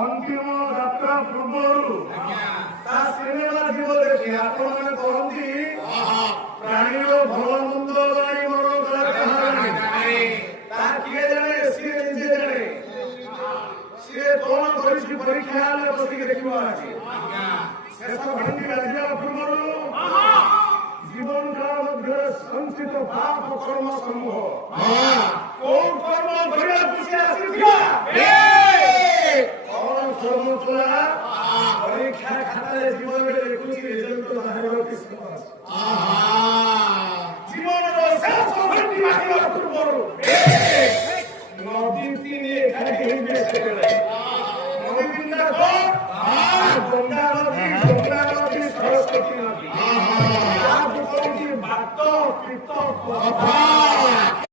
अंतिम यात्रा पूर्व सिनेमा जीव देखी आपने कहती प्राणीर भल मंद किए जाने सी निजे जाने सी कौन कर परीक्षा बस देखा शेष भांगी बाजिया पूर्व जीवन काल मध्य संचित पाप कर्म समूह कौन कर्म परीक्षा खाता जीवन रिजल्ट बाहर जीवन नदी तीन एकाठी नदी गंगा नदी